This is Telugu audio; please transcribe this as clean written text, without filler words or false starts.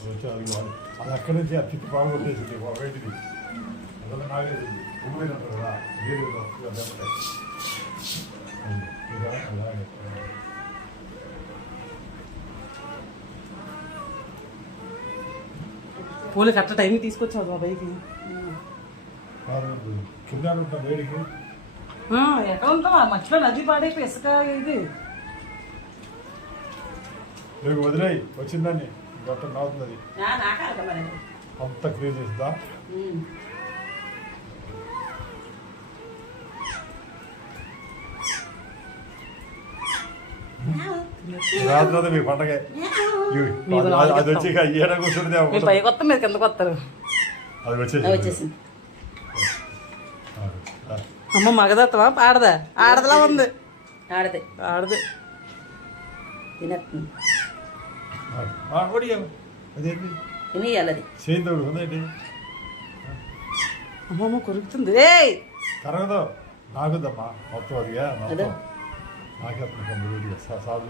అది అక్కడి నుంచి ఆ చిట్టు బాగా వచ్చేసింది బయటిది అసలు నాగేసింది ఉమ్మైనట్టు కదా అలాగే పూలు కరెక్ట్ టైంకి తీసుకొచ్చావు బాబాయ్కి కింద ఉంటాం వేడికి ఎక్కడ ఉంటావా మధ్యలో నది పాడైపోయి ఇసుక ఇది రేపు వదిలేయి వచ్చిందని గొట్టం అవుతుంది అంత క్లీన్ చేస్తుందా రాత్రి మీ పండగ అది వచ్చి ఏడా కూర్చుంటే పైకి వస్తాం మీరు కిందకు వస్తారు అది వచ్చేసింది అమ్మ మగదత్తవా ఆడదా ఆడదలా ఉంది ఆడదే ఆడదే తినేస్తుంది అదేంటి తినేయాలి అది చేయిందోడు ఉందేంటి అమ్మమ్మ కొరుకుతుంది రే కరగదు నాకుదమ్మా మొత్తం అదిగా మొత్తం నాకే సాల్వ్